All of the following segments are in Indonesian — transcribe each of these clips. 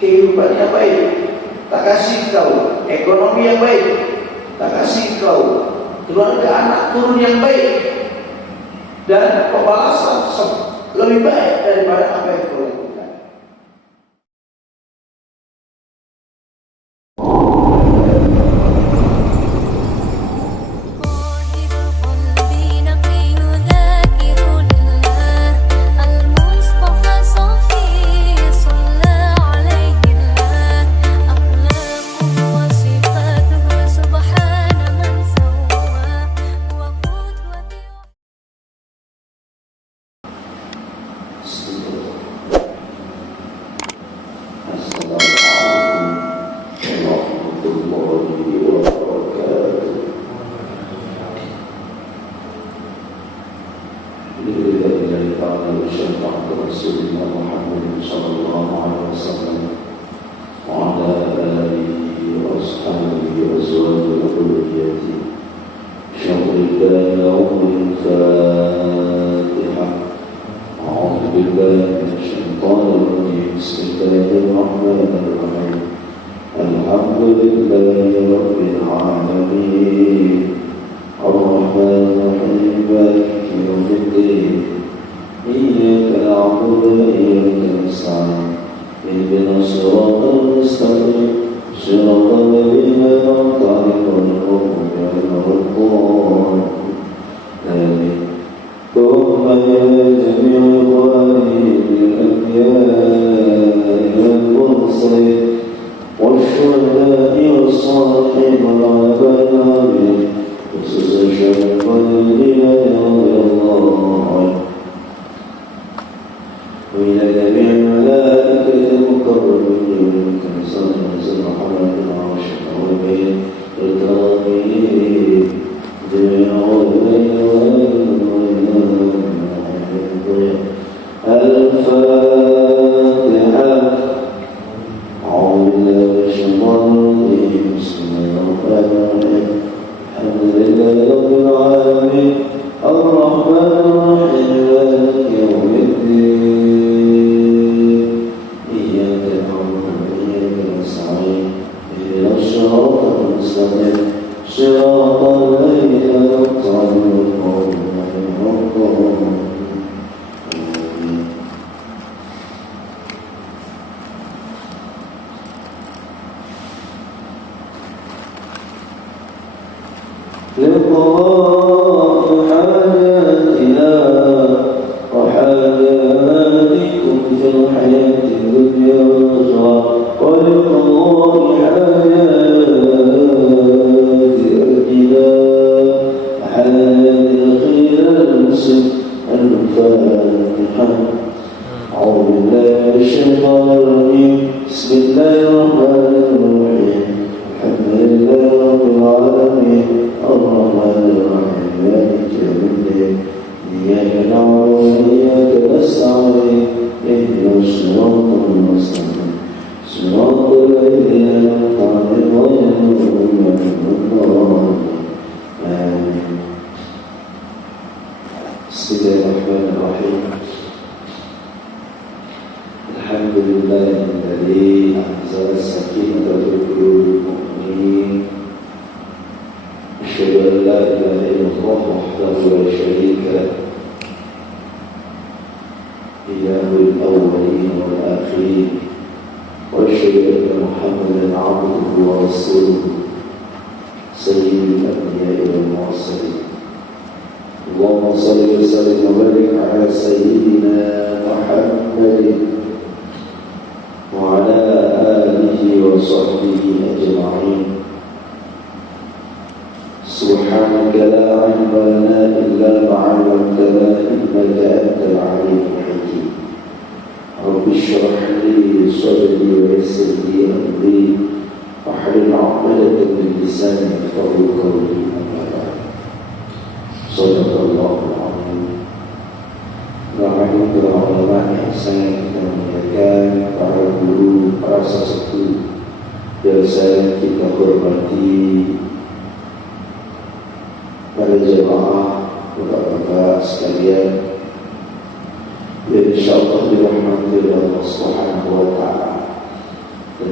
kehidupan yang baik, tak kasih kau ekonomi yang baik, tak kasih kau keluarga anak turun yang baik, dan pembalasan lebih baik daripada apa yang kau lakukan.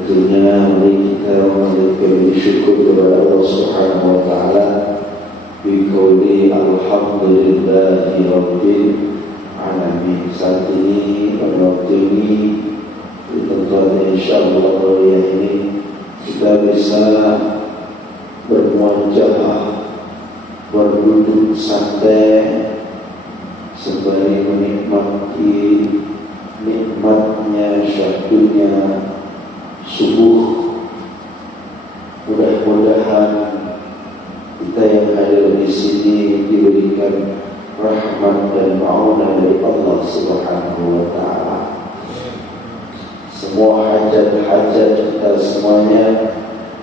Tentunya mari kita memanjatkan syukur kepada Allah Subhanahu wa taala biqauli alhamdulillahi rabbil alamin. Saat ini pada waktu ini tentunya insyaallah ya ini kita bisa bermuajahah, berduduk santai sembari menikmati nikmatnya syahdunya subuh. Mudah-mudahan kita yang hadir di sini diberikan rahmat dan ma'unah dari Allah Subhanahu wa taala. Semua hajat-hajat kita semuanya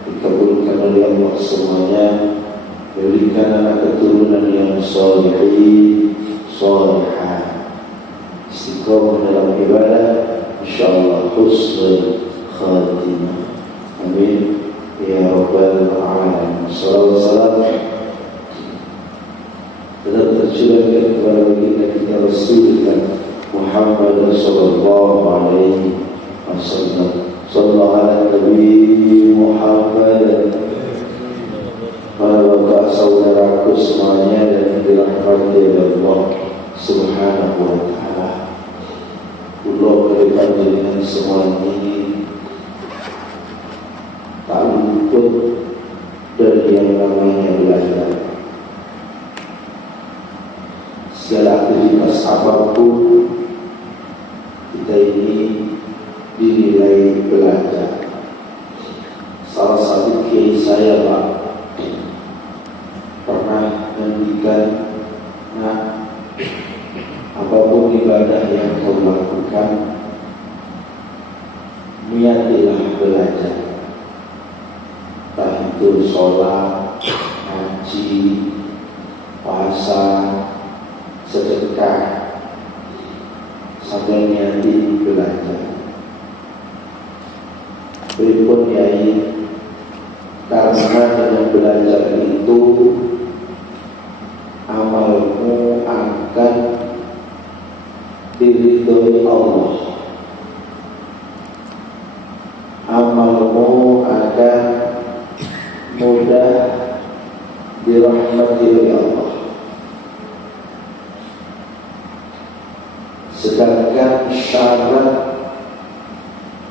dikabulkan oleh Allah semuanya. Berikan anak keturunan yang salihin, salihah, istiqomah dalam ibadah, insyaallah husnul khatimah. Amin ya rabbal alamin. Sallallahu alaihi tetap tercurahkan kepada baginda kita Rasulullah Muhammad sallallahu alaihi wasallam. Sallallahu alaihi Nabi Muhammad. Para bapak saudaraku semuanya dan dirahmati oleh Allah Subhanahu wa taala. Kula panjenengan semua ini tak luput dari yang namanya belajar. Segala aktivitas apapun kita ini dinilai belajar. Salah satu kiai saya Pak pernah mendikan, nah, apapun ibadah yang kau lakukan, niatilah belajar. Entah itu sholat, haji, puasa, sedekah, sampai niati belajar. Berikut yai, karena dengan belajar itu amalmu akan diridhoi Allah, amalmu akan mudah dirahmati oleh Allah. Sedangkan syarat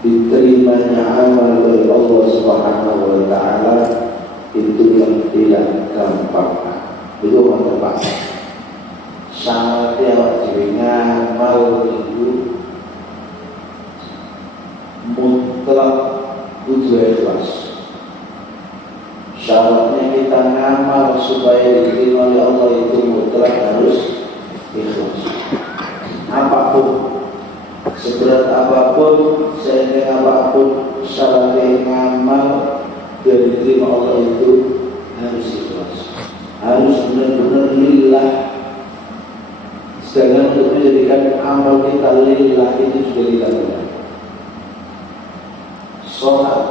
diterimanya amal oleh Allah Subhanahu wa taala itu yang tidak gampang. Itu apa? Syaratnya dengan amal itu mutlak kudu ikhlas. Syaratnya kita ngamal supaya diterima oleh Allah itu mutlak harus ikhlas. Apapun, seberat apapun, sehingga apapun, syaratnya ngamal dan diterima Allah itu harus ikhlas, harus benar-benar lillah. Sedangkan untuk menjadikan amal kita lillah itu juga tidak benar. Sholat,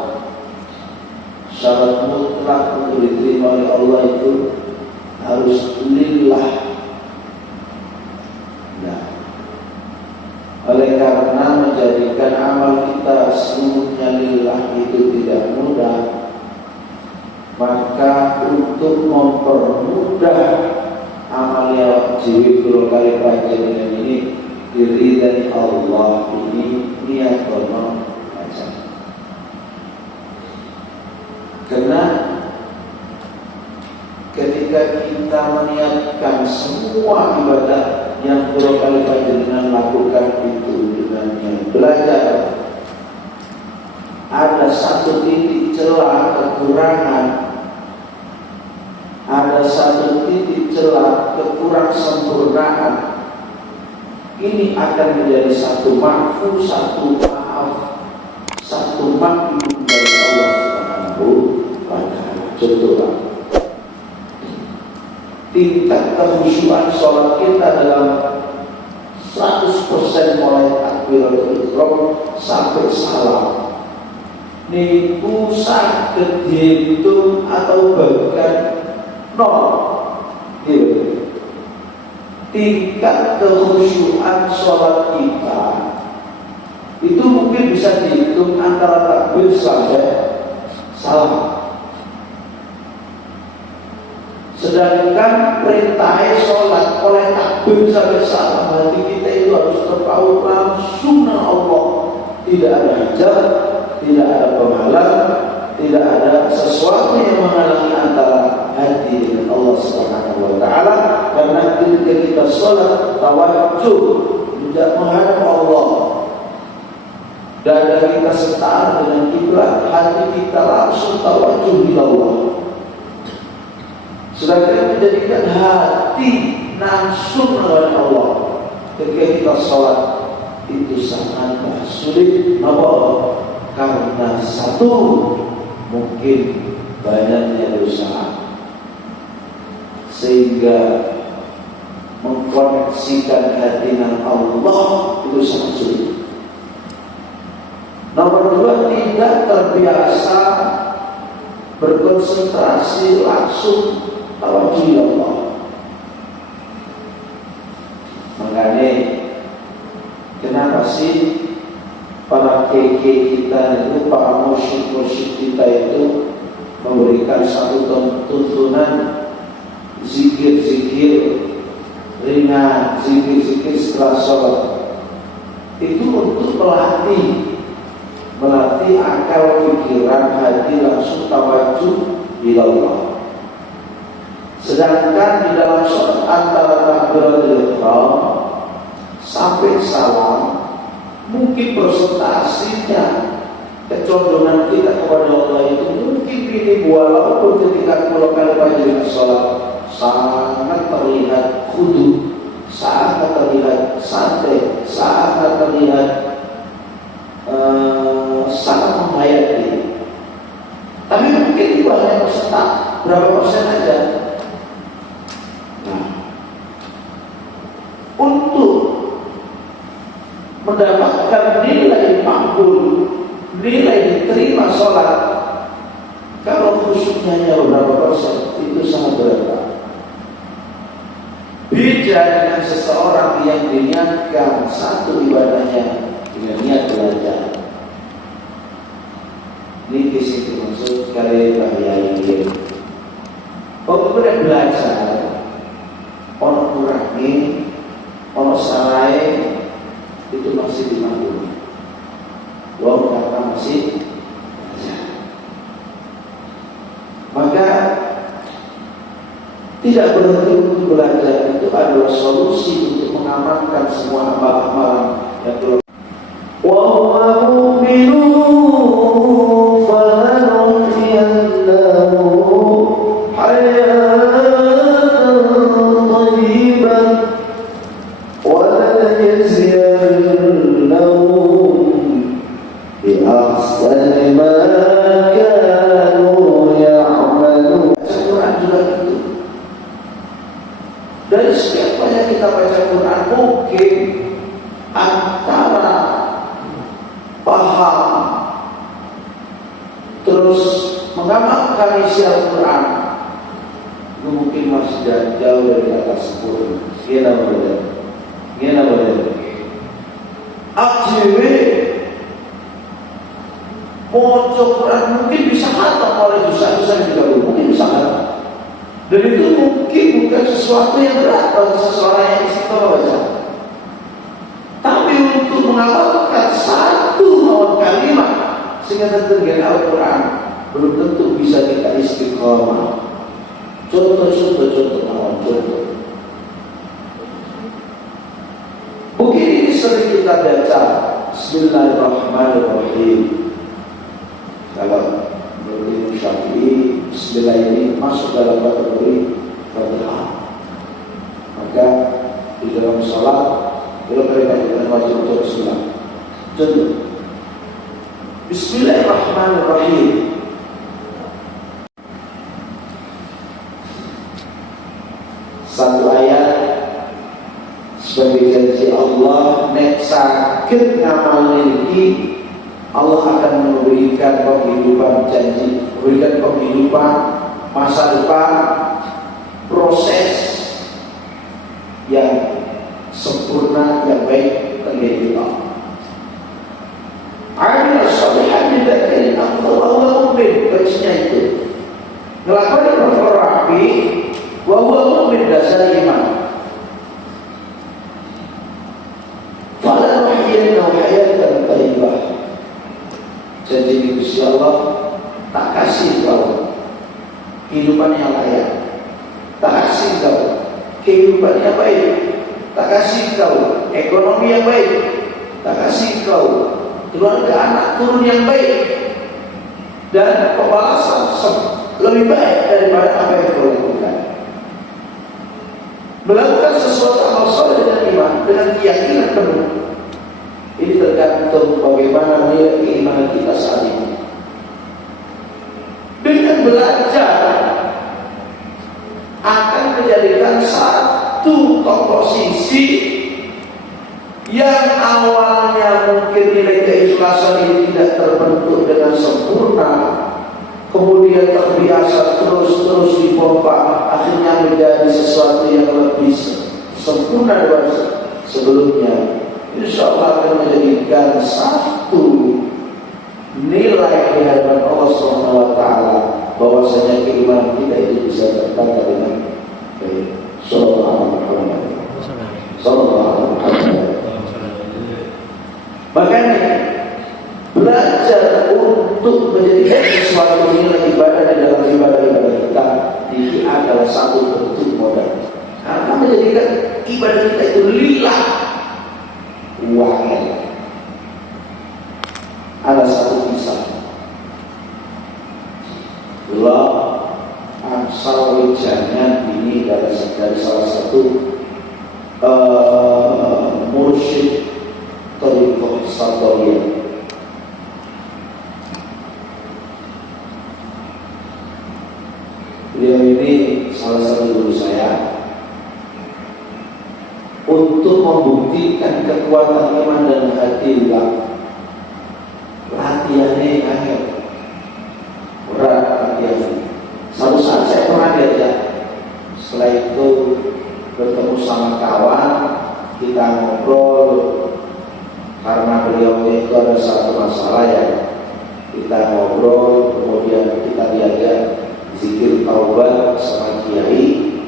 syarat mutlak untuk diterima oleh Allah itu harus lillah. Nah, oleh karena menjadikan amal kita semuanya lillah itu tidak mudah, maka untuk mempermudah amalnya jiwa kula kali panjenengan ini diridhai Allah, ini niat kono aja. Karena ketika kita meniatkan semua ibadah yang kula kali panjenengan lakukan itu dengan yang belajar, ada satu titik celah kekurangan, ada satu titik celah kekurang sempurnaan, ini akan menjadi satu mahfuz, satu maaf, satu maklum dari Allah Subhanahu wa taala. Contohnya, tingkat kekhusyuan sholat kita dalam 100% mulai takbiratul ihram sampai salam niku saged dihitung atau bahkan nol. Tingkat kekhusyuan sholat kita itu mungkin bisa dihitung antara takbir sampai salam. Sedangkan perintahnya sholat oleh takbir sampai salam, hati kita itu harus terpaut langsung dengan Allah. Tidak ada hijab, tidak ada penghalang, tidak ada sesuatu yang menghalangi antara hati dengan Allah Subhanahu wa Ta'ala. Karena ketika kita sholat tawajuh, tidak menghadap Allah, dada kita setara dengan kiblat, hati kita langsung tawajuh di Allah. Sedangkan menjadikan hati langsung dengan Allah ketika kita sholat itu sangatlah sulit. Kenapa? Karena satu, mungkin banyaknya dosa, sehingga mengkoneksikan hati dengan Allah itu sangat sulit. Nomor dua, tidak terbiasa berkonsentrasi langsung tawajuh Allah. Makanya kenapa sih para keke kita itu, para musyrik kita itu memberikan satu tuntunan zikir-zikir ringan, zikir-zikir setelah sholat, itu untuk melatih akal pikiran hati langsung tawajuh ila Allah. Sedangkan di dalam sholat antara takbiratul ihram sampai salam, mungkin presentasinya kecondongan kita kepada Allah itu mungkin ini, walaupun ketika melakukan panggilan sholat sangat terlihat khudu, sangat terlihat santai, sangat terlihat sangat menghayati. Tapi mungkin itu hanya berapa persen aja. Nah, untuk mendapatkan nilai makbul, nilai diterima sholat, kalau khusyuknya hanya beberapa persen, itu sangat berat. Beda dengan seseorang yang diniatkan satu ibadahnya dengan niat belajar. Ini kisah maksud kali bahaya ini. Kalau kita belajar, orang kurangi, orang salai, itu masih dimaklumi. Wong karena masih belajar. Maka tidak berhenti untuk belajar itu adalah solusi untuk mengamankan semua amalan-amalan yang telah. Wa mu'minun falanuhyiyannahu hayatan thayyibah wa lanajziyannahum bi ahsani ma kanu ya'malun. Quran juga itu. Dari setiap banyak kita baca Quran, mungkin antara paham terus mengamalkan isi Al-Quran itu mungkin masih jauh dari kata sempurna. Gimana boleh? Aktif mau Quran mungkin bisa khatam oleh dosa-dosa juga mungkin bisa khatam. Dan itu mungkin bukan sesuatu yang berat bagi seseorang yang istiqomah baca. Tapi untuk mengamalkan satu lawan kalimat sehingga terdengar Al-Quran, belum tentu bisa kita istiqomah. Contoh. Mungkin ini sering kita baca Bismillahirrahmanirrahim. Kalau menurut Syafi'i, Bismillah ini masuk dalam kategori Fatihah. Maka di dalam salat kalau mereka dengan wajib untuk Bismillah. Contoh, Bismillahirrahmanirrahim. Satu ayat sebagai janji Allah, nek sakit ngamal niki, Allah akan memberikan penghidupan janji, memberikan penghidupan masa depan, proses yang sempurna, yang baik bagi Allah. ngelakuin perkara rapi, wa huwa mu'min dasar iman. Fala nuhyiyannahu hayatan thayyibah. Jadi Gusti Allah tak kasih kau kehidupan yang layak, tak kasih kau kehidupan yang baik, tak kasih kau ekonomi yang baik, tak kasih kau keluarga anak turun yang baik, dan pembalasan lebih baik daripada apa yang kau lakukan. Melakukan sesuatu amal soleh dengan iman, dengan keyakinan penuh, ini tergantung bagaimana nilai keimanan kita saat ini. Dengan belajar akan menjadikan satu komposisi yang awalnya mungkin nilai keikhlasan ini tidak terbentuk dengan sempurna, kemudian terbiasa terus dipompa, akhirnya menjadi sesuatu yang lebih sempurna dari sebelumnya. Insya Allah akan menjadikan satu nilai di hadapan Allah Subhanahu wa Ta'ala, bahwasanya keimanan kita itu bisa tertanda dengan baik. Sallallahu alaihi wasallam. Makanya belajar untuk menjadikan sesuatu nilai ibadah di dalam ibadah kita ini adalah satu bentuk modal. Karena menjadikan ibadah kita itu lillah wahid. Ada satu kisah. Allah Ansarwijanya ini dari salah satu mursyid Thariqah Satoriyah. Beliau ini salah satu guru saya. Untuk membuktikan kekuatan iman dan hati latihannya akhir berat latihannya. Suatu saat saya pernah diajak, setelah itu bertemu sama kawan, kita ngobrol. Karena beliau itu ada satu masalah yang kita ngobrol, kemudian kita diajak zikir taubat sama kiai.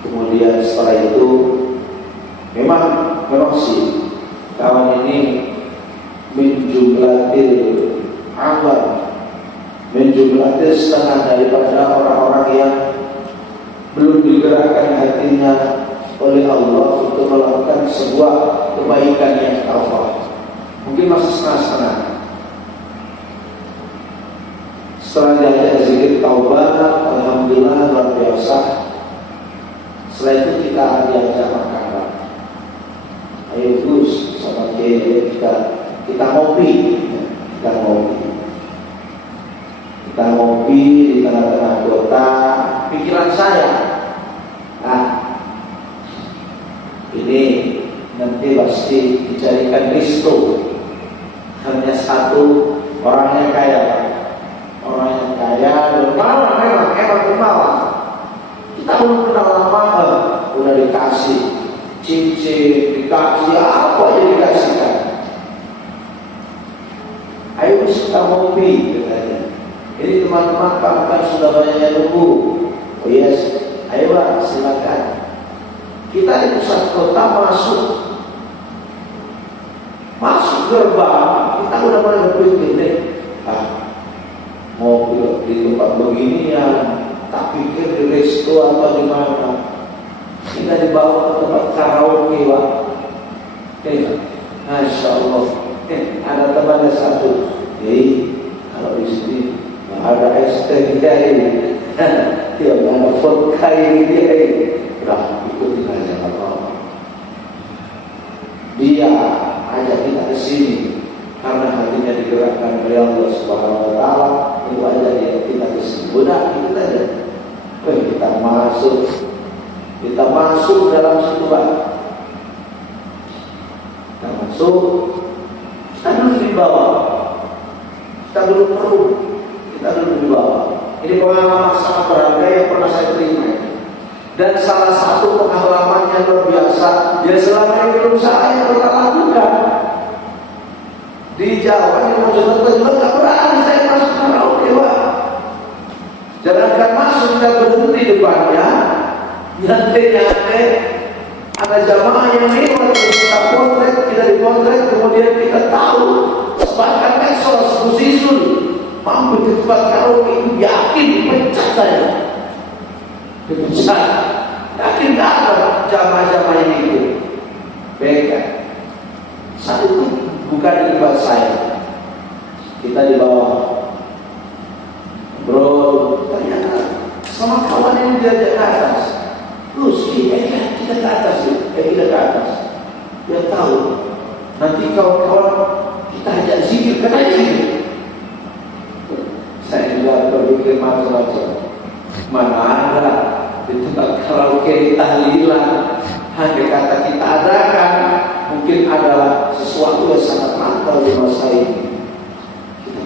Kemudian setelah itu memang sih kawan ini menjumlatil amal, menjumlatil setengah daripada orang-orang yang belum digerakkan hatinya oleh Allah untuk melakukan sebuah kebaikan yang tawaf. Mungkin masih setengah-setengah. Setelah diajak zikir taubat, alhamdulillah luar biasa. Setelah itu kita diajak makan. Ayo Gus, sama dia kita ngopi, kita ngopi di tengah-tengah kota. Pikiran saya, ini nanti pasti dicarikan resto. Hanya satu orang yang kaya dan memang kenalan. Kita belum kenal lama, udah dikasih cincin, dikasih apa yang dikasihkan. Ayo kita ngopi, katanya. Ini teman-teman kan sudah banyak yang nunggu. Oh yes, ayo Pak, silakan. Kita di pusat kota masuk gerbang, kita udah mulai berpikir nih, mau di tempat begini ya, tak pikir di resto apa di mana. Kita dibawa ke tempat karaoke, Pak. Masya Allah. Ada temannya satu. Kalau di sini ada es teh ini, dia ada vodka ini, udah ikutin aja apa. Dia ajak kita ke sini karena hatinya digerakkan oleh Allah Subhanahu Wa Taala. Itu aja kita ke sini. Udah ikut aja. Kita masuk dalam situ, Pak. Kita masuk. Kita duduk di bawah. Kita duduk di bawah. Ini pengalaman sangat berharga yang pernah saya terima. Dan salah satu pengalaman yang luar biasa yang selama ini belum saya pernah lakukan. Di Jawa, di Mojokerto juga nggak berani saya masuk karaoke, Pak. Jangankan masuk, kita berhenti depannya, nyantai-nyantai, ada jamaah yang lewat, kita potret, kita dipotret, kemudian kita tahu, bahkan medsos, musisun, mampu di tempat karaoke itu yakin pecat saya, dipecat, yakin gak ada jamaah-jamaah yang itu, beda. Saat itu bukan di tempat saya, kita di bawah. Bro, ternyata sama kawan yang diajak ke atas. Terus kita ke atas yuk, kita ke atas. Dia tahu nanti kawan-kawan kita ajak zikir kan aja gitu. Saya juga berpikir macam-macam. Mana ada di tempat karaoke di tahlilan hanya kata kita adakan, mungkin adalah sesuatu yang sangat nakal di masa ini.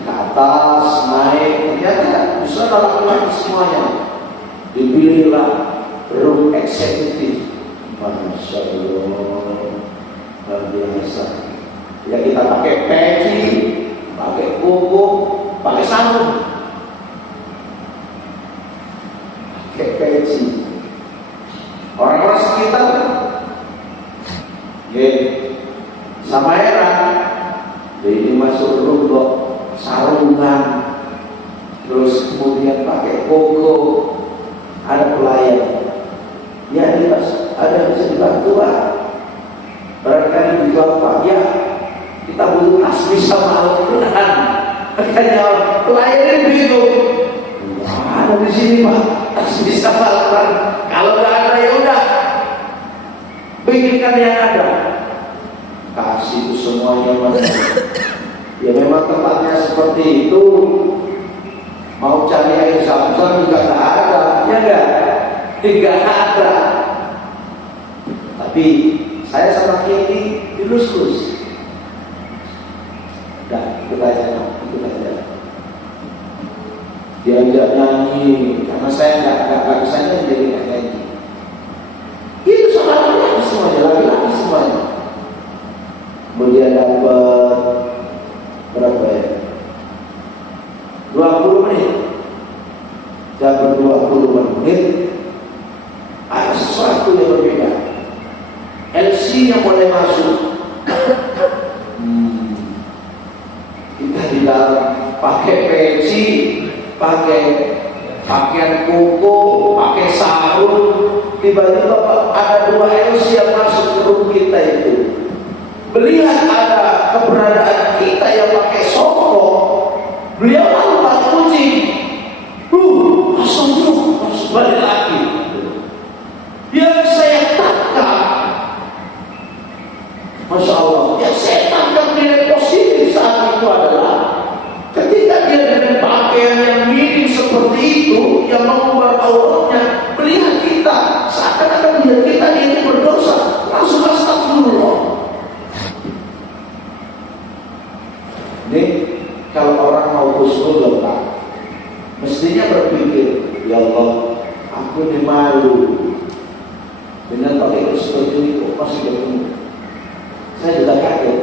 Ke atas, naik, ternyata bisa laki-laki semuanya. Dipilihlah room eksekutif. Masya Allah, luar biasa. Ya kita pakai peci, pakai kuku, pakai sarung, pakai peci. Orang-orang sekitar, sama era, jadi masuk room kok. Sarungan, terus kemudian pakai koko, ada pelayan, ya ada yang bisa dibantu Pak, barangkali dijual Pak, ya kita butuh tasbih sama Al-Quran. Makanya pelayan ini bingung, ada di sini Pak, tasbih sama Al-Quran. Kalau nggak ada ya udah, bikinkan yang ada, kasih itu semuanya Mas. Ya memang tempatnya seperti itu. Mau cari air zam-zam juga tidak ada, ya enggak? Tidak ada. Tapi saya sama Kiai dilus-lus. Dah, ikut aja. Diajak nyanyi, karena saya nggak bisa nyanyi. Itu sama laki-laki semuanya, laki-laki semuanya. Kemudian dapat berapa ya? 20 menit. Dapat 20 menit. Ada sesuatu yang berbeda. LC yang boleh masuk. Kita di dalam pakai peci, pakai pakaian koko, pakai sarung. Tiba-tiba ada 2 LC yang masuk ke rumah kita itu. Melihat ada keberadaan kita yang pakai songkok, beliau lalu pakai kucing, langsung balik lagi. Yang saya tangkap, Masya Allah, yang saya tangkap nilai positif saat itu adalah ketika dia dengan pakaian yang miring seperti itu, yang mengumbar auratnya, melihat kita seakan-akan kita ini berdosa, langsung astagfirullah. Ini kalau orang mau husnul Pak, mestinya berpikir, ya Allah, aku ini malu dengan pakai seperti ini, kok masih ketemu. Saya juga kaget,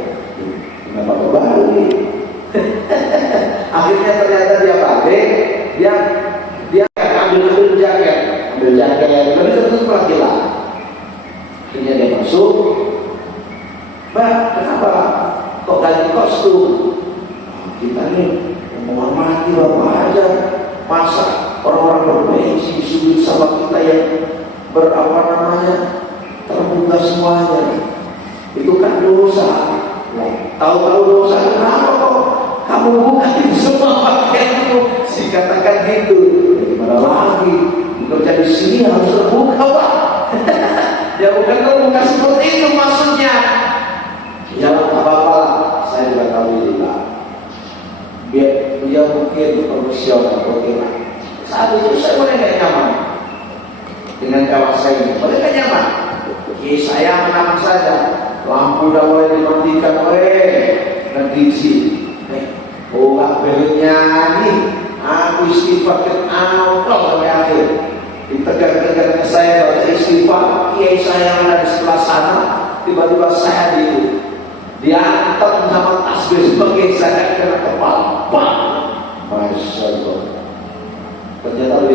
kenapa baru nih? Akhirnya ternyata dia pakai, dia ambil jaket, tapi terus perwakilan. Akhirnya dia masuk, Mbak, kenapa kok ganti kostum? Kita nih menghormati Bapak aja, masa orang-orang berpeci sujud sama kita yang terbuka semuanya, itu kan dosa. Tahu-tahu dosa, kenapa kok kamu buka itu semua pakaianmu? Si katakan gitu, gimana lagi? Bekerja di sini harus terbuka Pak. Ya bukan terbuka seperti itu maksudnya. Ya apa-apa, saya juga tahu itu Pak. Biar dia mungkin profesional, saat itu saya boleh gak nyaman dengan kawan saya ini, boleh gak nyaman? Saya menang saja, lampu udah mulai dimatikan, dan diisi. Gak boleh nyanyi, aku istighfar ke auto sampai akhir. Ditegar-tegar saya baca istighfar, kiai saya yang ada di sebelah sana, tiba-tiba saya diantar sama tasbih sebagai saya kena kepala. Masya Allah. Ternyata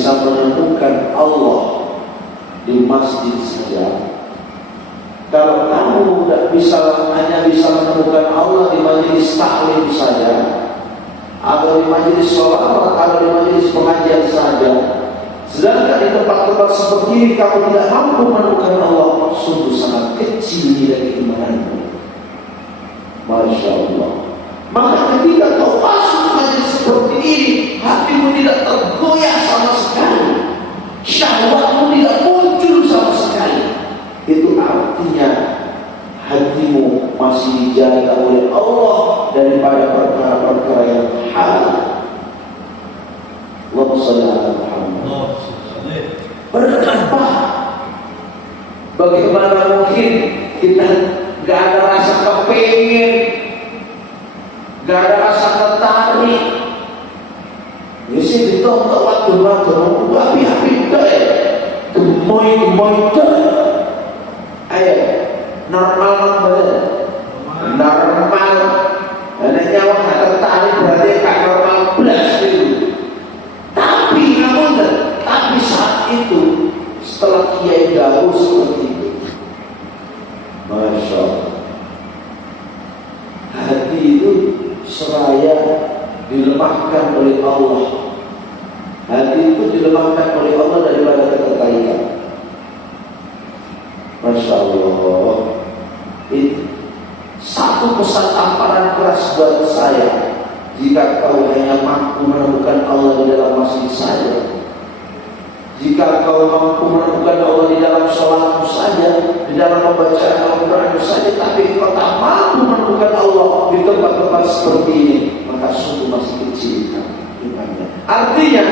bisa menemukan Allah di masjid saja. Kalau kamu tidak bisa, hanya bisa menemukan Allah di majelis taklim saja, atau di majelis sholawat, atau di majelis pengajian saja, sedangkan di tempat-tempat seperti ini kamu tidak mampu menemukan Allah, sungguh sangat kecil nilai keimananmu. Masya Allah. Maka ketika kau masuk majelis seperti ini, hatimu tidak tergoyah sama sekali, syahwatmu tidak muncul sama sekali, itu artinya hatimu masih dijaga oleh Allah daripada perkara-perkara yang halal. Allahumma shalli ala Muhammad. Berapa? Bagaimana mungkin kita gak ada rasa kepengen, gak ada rasa tertarik? Ya sih ditonton waktu-waktu api-api deh, gemoy-gemoy deh. Ayo, normal banget, normal. Ada nyawa gak tertarik berarti gak normal belas itu. Tapi namun, tapi saat itu setelah Kiai Dawu seperti itu, Masya Allah, hati itu seraya dilemahkan oleh Allah. Hati itu dilemahkan oleh Allah daripada ketertarikan. Masya Allah. Itu satu pesan tamparan keras buat saya. Jika kau hanya mampu menemukan Allah di dalam masjid saja, jika kau mampu menemukan Allah di dalam sholatmu saja, di dalam pembacaan Al-Quran saja, tapi kau tak mampu menemukan Allah di tempat-tempat seperti ini, maka sungguh masih kecil imannya. Artinya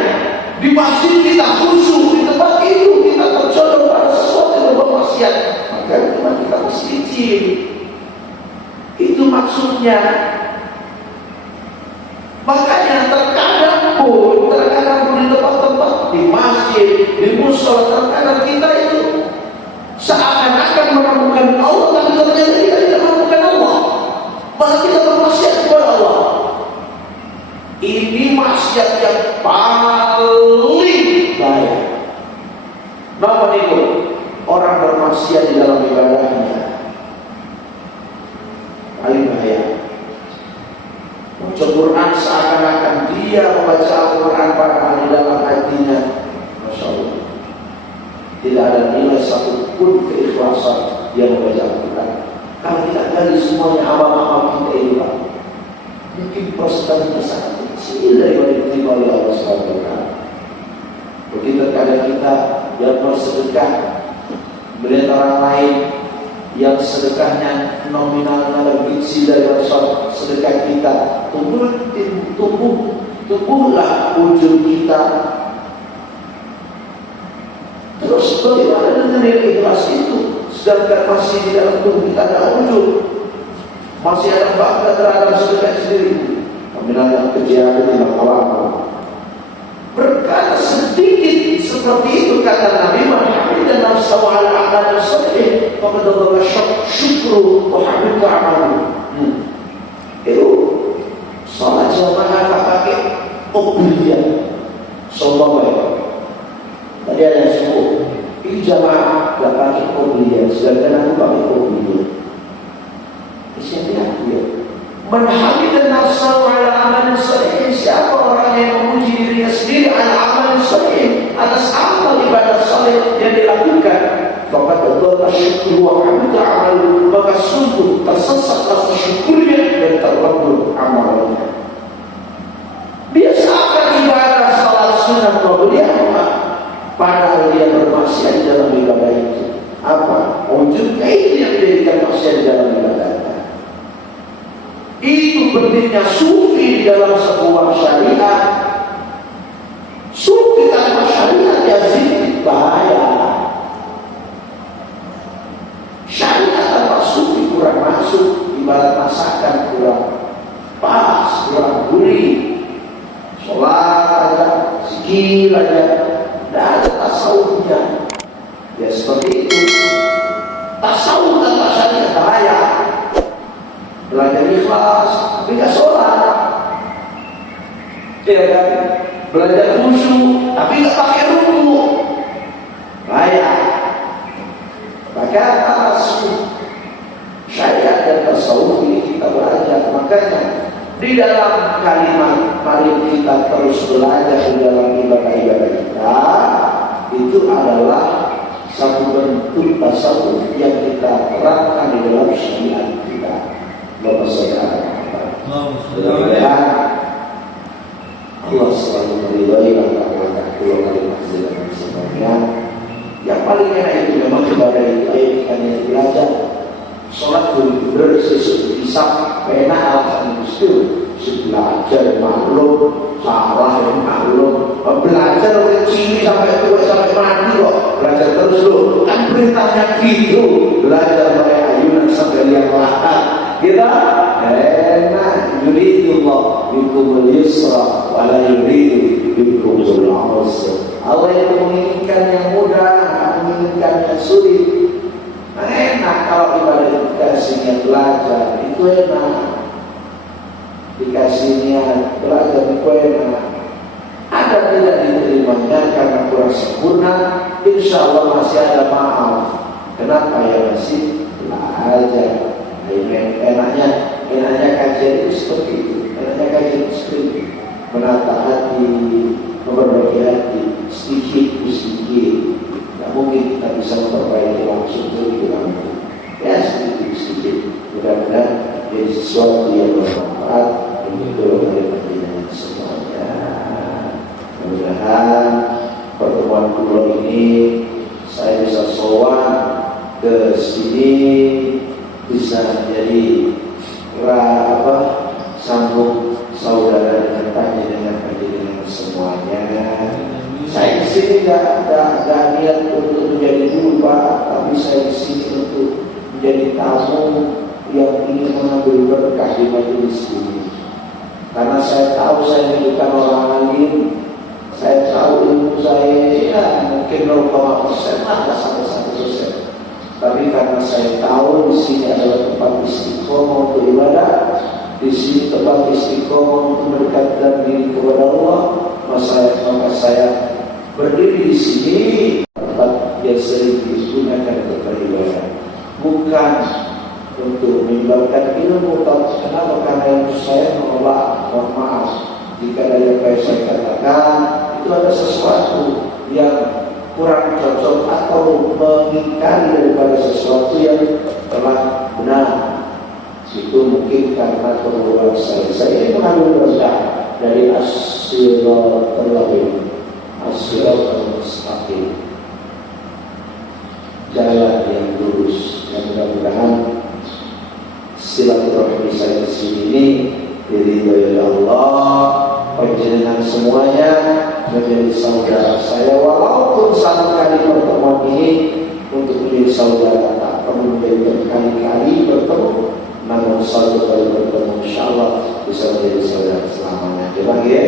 di masjid kita khusyuk, di tempat itu kita tercondong pada sesuatu yang bermaksiat, maka iman kita masih kecil. Itu maksudnya. Makanya terkadang pun di tempat-tempat, di masjid, di mushola, terkadang kita itu seakan-akan menemukan Allah, tapi ternyata kita tidak menemukan Allah, malah kita bermaksiat kepada Allah. Ini maksiat yang paling bahaya. Nama itu orang bermaksiat di dalam ibadahnya, paling bahaya. Baca Quran seakan-akan dia membaca Al-Quran padahal di dalam hatinya, Masya Allah, tidak ada nilai satu pun keikhlasan dia membaca Al-Quran. Kalau kita gali semuanya amal-amal kita ini, Pak, mungkin persentase sangat kecil daripada diterima oleh Allah SWT. Begitu kadang kita yang bersedekah melihat orang lain yang sedekahnya nominalnya lebih kecil dari sedekah kita, tumbuhlah ujung kita. Terus bagaimana dengan nilai ikhlas itu? Sedangkan masih di dalam tubuh kita ada ujung, masih ada bangga terhadap sedekah sendiri. Nominalnya kejadian tidak apa-apa. Berkata sedikit seperti itu kata Nabi Muhammad, dan nafsu ala amal salih faqad dhalla syukru wa habita amalu. Itu salat jamaah tak pakai oblian. Sallallahu. Tadi ada yang sebut ini jamaah tak pakai oblian, sedangkan aku pakai oblian. Siapa dia? Menhamid dan nafsu ala amal salih. Siapa orang yang memuji dirinya sendiri ala amal salih, atas amal ibadah saleh yang dilakukan, faqad dhalla syukru wa habita amalu, maka sungguh tersesat rasa syukurnya dan terlebur amalnya. Biasakan ibadah salat sunnah qabliyah, padahal dia bermaksiat di dalam ibadah itu. Apa? Wujudnya itu yang menjadikan maksiat di dalam ibadah. Itu pentingnya sufi di dalam sebuah syariat. Sufi tanpa syariat ya zikir bahaya. Syariat tanpa sufi kurang masuk, ibarat masakan kurang pas, kurang gurih. Sholat aja, zikir aja, tidak ada tasawufnya. Ya seperti itu. Tasawuf tanpa syariat bahaya. Belajar ikhlas, tapi nggak sholat, ya kan? belajar khusyuk, tapi nggak pakai ruku, layak. Maka tasawuf syariat dan tasawuf ini kita belajar. Makanya di dalam kalimat mari kita terus belajar di dalam ibadah-ibadah kita, itu adalah satu bentuk tasawuf yang kita terapkan di dalam syariat kita. Bapak saudara, Allah selalu meridai langkah-langkah pulau kalimat dalam semuanya. Yang paling enak itu memang ibadah itu hanya belajar. Sholat bersisuk bisa enak alasan itu belajar maklum, salah yang maklum, belajar dari sini sampai tua sampai mati kok, belajar terus loh. Kan perintahnya gitu, belajar mulai ayunan sampai yang lahat. Kita enak, yuridullah bikumul yusra wala yuridu bikumul usra. Allah yang menginginkan yang mudah, menginginkan yang sulit. Enak kalau ibadah dikasihnya belajar, itu enak. Dikasihnya belajar, itu enak. Ada tidak diterimanya karena kurang sempurna, insya Allah masih ada maaf. Kenapa ya masih belajar? Enaknya kajian itu seperti itu. Enaknya kajian itu seperti itu. Menata hati, memperbaiki hati, sedikit demi sedikit. Tidak mungkin kita bisa memperbaiki langsung terus ya sedikit. Mudah-mudahan jadi sesuatu yang bermanfaat untuk kita semuanya. Mudah-mudahan pertemuan pulau ini saya bisa sowan ke sini, bisa jadi sambung saudara dengan panjenengan semuanya. Saya di sini nggak niat untuk menjadi guru Pak, tapi saya di sini untuk menjadi tamu yang ingin mengambil berkah di majelis ini. Karena saya tahu saya bukan orang lain, saya tahu ilmu saya mungkin 0,% ada sampai 1%. Tapi karena saya tahu di sini adalah tempat istiqomah untuk ibadah, di sini tempat istiqomah untuk mendekatkan diri kepada Allah, maka saya berdiri di sini tempat yang sering digunakan untuk beribadah, bukan untuk menyebarkan ilmu. Tapi kenapa? Karena yang saya menolak, mohon maaf jika ada yang saya katakan itu ada sesuatu yang kurang cocok atau mengingkari daripada sesuatu yang telah benar. Itu mungkin karena kebodohan saya. Saya ini mengambil berkah dari as-siratal mustaqim, jalan yang lurus. Yang mudah-mudahan silaturahmi saya di sini ini diridhoi Allah, panjenengan semuanya menjadi saudara saya, walaupun satu kali pertemuan ini untuk menjadi saudara tak perlu menjadi berkali-kali bertemu, namun satu kali bertemu insya Allah bisa menjadi saudara selamanya. Coba ya,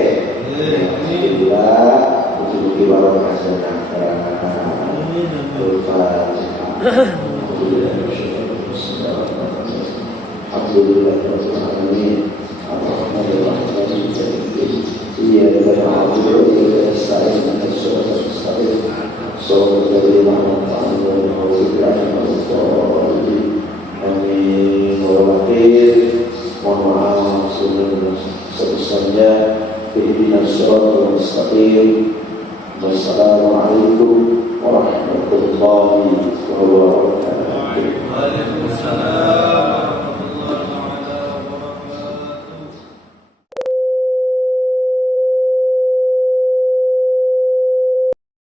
alhamdulillah, puji-puji barokah dan alhamdulillah mohon maaf sebesarnya. Wassalamualaikum warahmatullahi